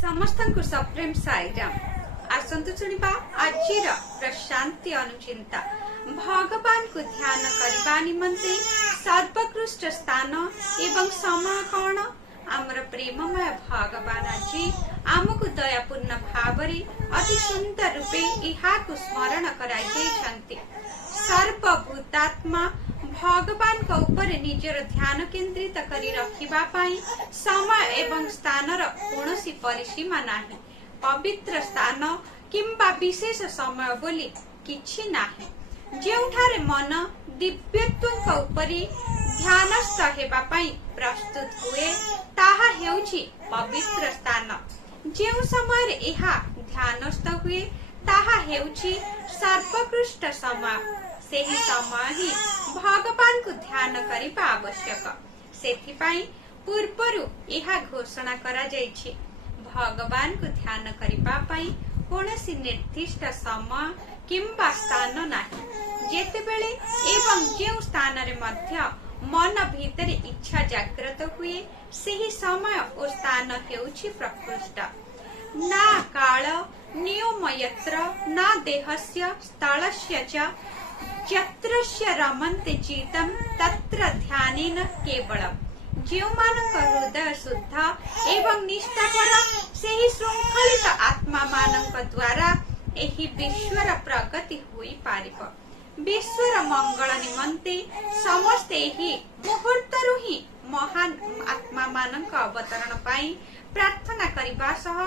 समस्त को सप्रेम साईराम आसंतु शुणिबा आजिर प्रशांति अनुचिंता भगवान को ध्यान करबा निमंते सर्वोत्कृष्ट स्थान एवं समय कौन आमर प्रेममय भगवान आज आमको दयापूर्ण भाव अति सुंदर रूपे इहा को स्मरण कराई सर्वभूतात्मा भगवान को ऊपर निजर ध्यान केंद्रित करी रखिबा पाई समय एवं स्थानर कौनसी परिसीमा नाही। पवित्र स्थान किंबा विशेष समय बोली किछि नाही। जेउठारे मन दिव्यत्व उपरि ध्यानस्थ हेबा पाई प्रस्तुत हुए ताहा हेउछि पवित्र स्थान। जेउ समय एहा ध्यानस्थ हुए ताहा हेउछि सर्वोत्कृष्ट समय। सेही समय ही भगवान को ध्यान करिबा आवश्यक। सेथिपाई पूर्वरु एहा घोषणा करा जायछि भगवान को ध्यान करिबा पाई कोनोसी निर्दिष्ट समय किंबा स्थान नाही। जेतेबेले एवं जेउ स्थान रे मध्य मन भीतर इच्छा जागृत हुए सेही समय ओ स्थान हेउछि प्रकृष्ट। ना काल नियम यत्र ना देहस्य स्थलस्य च यत्रस्य रमन्ते चित्तं तत्र ध्यानेन केवलम्। जेउमानक हृदय शुद्ध एवं निष्ठापर सेही शृंखलित आत्मा मानक द्वारा एही विश्वर प्रगति होई पारिब। विश्वर मंगल निमंते समस्त एही मुहूर्तरु ही महान आत्मा मानक अवतरण पाई प्रार्थना करिबा सह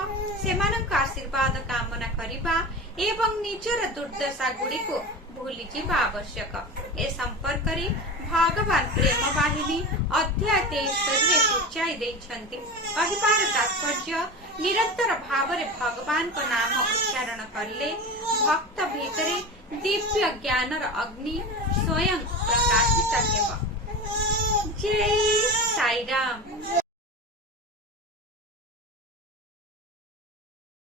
सेमानक आशीर्वाद कामना करिबा एवं निजर दुर्दशा गुडी को भूली जीवा आवश्यक। ए संपर्क रे भगवान प्रेम वाहिनी अध्याय 23 रे सूचाई दैछन्ति। कहिबार तात्पर्य निरंतर भाव रे भगवान को नाम उच्चारण करले भक्त भीतरे दिव्य ज्ञानर अग्नि स्वयं प्रकाशित हेब। जय साईराम।